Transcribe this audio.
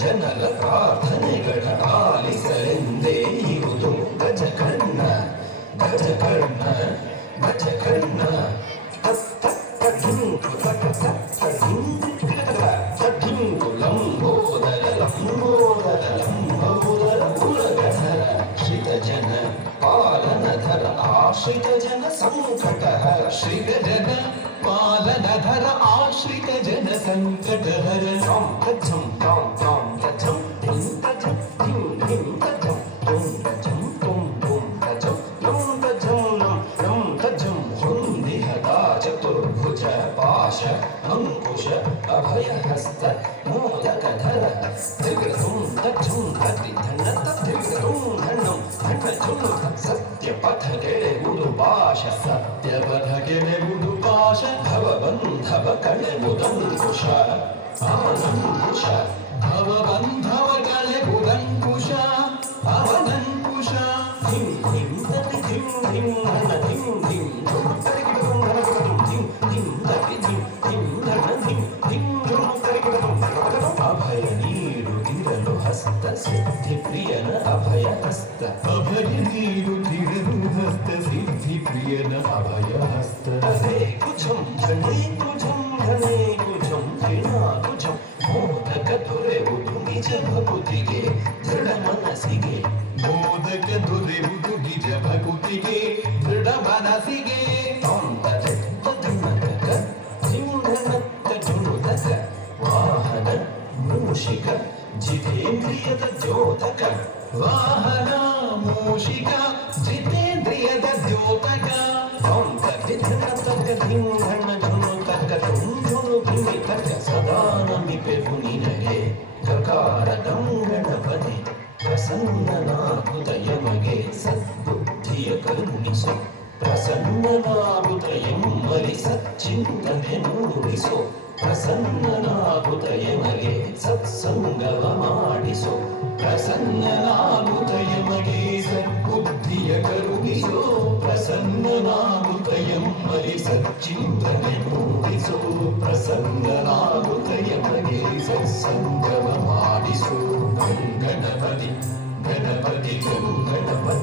ಜನರ ಪ್ರಾರ್ಥನೆಗಳ ಆಲಿಸಲೆಂದೇ ಇರುವುದು ಗಜಕರ್ಣ ಗಜಕರ್ಣ ಗಜಕರ್ಣ ತತ್ತ धर आश्रित जन संकट हर। श्री जन पालन धर आश्रित जन संकट हर। झम झम झम झम पाश अंकुश अभयहस्त मोदकधर त्रिगृहं दक्षं हरिधनं त्रिगृहं धनं धनजुं सत्यपथगे उदुपाश सत्यपथगे उदुपाश भवबन्धव कणमुदं कुश भवनं कुश भवबन्धव कणमुदं कुश भवनं कुश धिं धिं धिं धिं धिं धिं धिं ಹಸ್ತ ಸಿದ್ಧಿ ಪ್ರಿಯನ ಅಭಯ ಹಸ್ತ ಅಭಯ ನೀಡುತ್ತಿರಲು ಹಸ್ತ ಸಿದ್ಧಿ ಪ್ರಿಯನ ಅಭಯ ಹಸ್ತ ಅದೇ ಕುಜಂ ಧಣೆ ಕುಜಂ ಧಣೆ ಕುಜಂ ಧಿಣಾ ಕುಜಂ ಮೋದಕ ದೊರೆಯುವುದು ನಿಜ ಭಕುತಿಗೆ ದೃಢ ಮನಸ್ಸಿಗೆ ಮೋದಕ ದೊರೆಯುವುದು ನಿಜ ಭಕುತಿಗೆ ದೃಢ ಮನಸ್ಸಿಗೆ మూషిక జితేంద్రియత ద్యోతక వాహన మూషిక జితేంద్రియత ద్యోతక. సదానంది సద్బుద్ధియ కలుగునిసో ప్రసన్ననాభుదయం మరి సచ్చింతనెనూరిసో ప్రసన్ననాభుదయమగే సద్ ಸತ್ಸಂಗವ ಮಾಡಿಸು ಪ್ರಸನ್ನನಾಗುದಯಮಗೆ ಸದ್ಬುದ್ಧಿಯ ಕರುಣಿಸು ಪ್ರಸನ್ನನಾಗುದಯಮ್ಮಲಿ ಸಚ್ಚಿಂತನೆ ಮೂಡಿಸು ಪ್ರಸನ್ನನಾಗುದಯಮಗೆ ಸತ್ಸಂಗವ ಮಾಡಿಸು ಗಣಪತಿ ಗಣಪತಿ ಗಣಪತಿ